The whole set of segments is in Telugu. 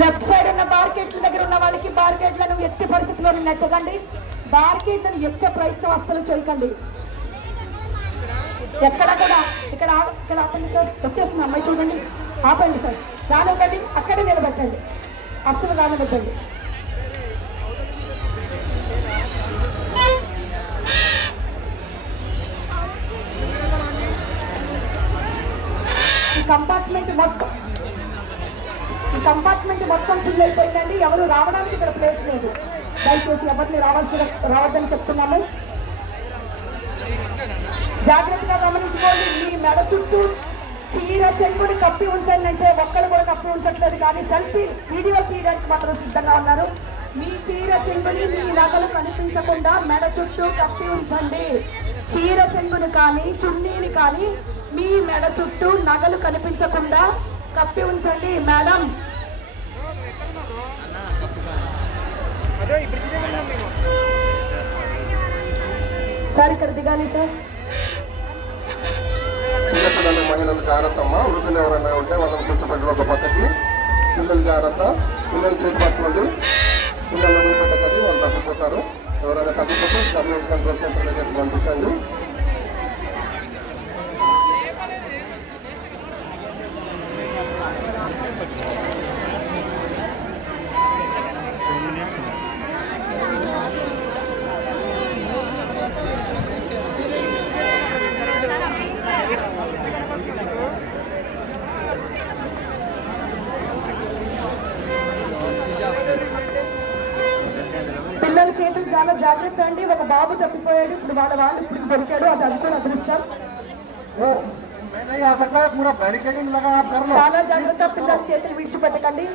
లెఫ్ట్ సైడ్ ఉన్న బార్కెట్ల దగ్గర ఉన్న వాళ్ళకి బార్కెట్లను ఎట్టి పరిస్థితుల్లో నెట్టకండి. బార్కెట్లను ఎక్కే ప్రయత్నం అస్సలు చేయకండి. ఎక్కడ కూడా ఇక్కడ ఆపండి సార్, వచ్చేస్తుంది అమ్మాయి చూడండి, ఆపండి సార్, రానివ్వండి, అక్కడే నిలబెట్టండి, అస్సలు రానివ్వండి. ఈ కంపార్ట్మెంట్ మొత్తం ఫుల్ అయిపోయిందండి. ఎవరు రావడానికి ఇక్కడ ప్లేస్ లేదు. దయచేసి ఎవరిని రావద్దని చెప్తున్నాము. జాగ్రత్తగా గమనించుకోండి. మీ మెడ చుట్టూ చీర చెంగుని కప్పి ఉంచండి అంటే ఒక్కరు కూడా కప్పి ఉంచట్లేదు, కానీ సెల్ఫీ వీడియో తీయడానికి మాత్రం సిద్ధంగా ఉన్నారు. మీ చీర చెంగుని మీ నగలు కనిపించకుండా మెడ చుట్టూ కప్పి ఉంచండి. చీర చెంగుని కానీ చున్నీని కానీ మీ మెడ చుట్టూ నగలు కనిపించకుండా కప్పి ఉంచండి. మేడం సార్ ఇక్కడ దిగాలి సార్. చిన్నపిల్లలు మహిళలు జాగ్రత్త అమ్మా. వృద్ధులు ఎవరైనా ఉంటే వాళ్ళని కూర్చోబెట్టిన ఒక పద్ధతి. పిల్లలు జాగ్రత్త, పిల్లలు చేసి పట్టుకోండి. పిల్లలు పెట్టకండి, వాళ్ళు తగ్గిపోతారు. ఎవరైనా తగ్గిపోతే గవర్నమెంట్ కంట్రోల్ సెంటర్ దగ్గరికి పంపించండి. పిల్లల చేతులు చాలా జాగ్రత్త అండి. ఒక బాబు తప్పిపోయాడు, ఇప్పుడు వాళ్ళు ఇప్పుడు దొరికాడు, అది అనుకుని అదృష్టం. చాలా జాగ్రత్త, పిల్లల చేతులు విడిచిపెట్టకండి.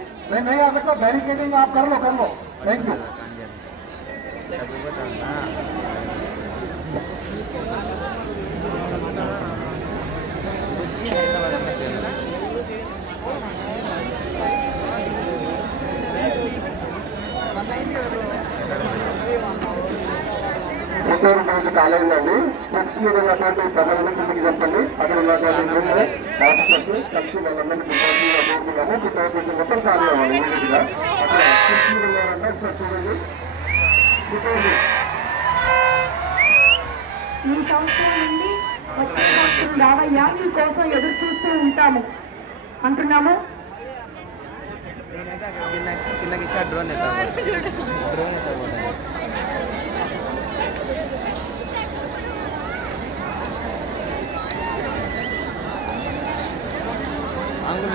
పుట్టూరు గురించి కాలేదండి. స్టెప్స్ మీద ఉన్నటువంటి ప్రజలను కిందికి చెప్పండి. అక్కడ ఉన్నటువంటి ఆఫీసర్స్ కలిసి వాళ్ళందరినీ కోరుకున్నాము. పుట్టూరు గురించి మొత్తం ఖాళీ అవ్వాలి ఇమీడియట్గా. అక్కడ స్టెప్స్ మీద ఉన్నారంటే ఒకసారి చూడండి. పుట్టూరు ఈ సంవత్సరం నుండి వచ్చే సంవత్సరం రావయ్యా మీ కోసం ఎదురు చూస్తూ ఉంటాము అంటున్నాము. డ్రోన్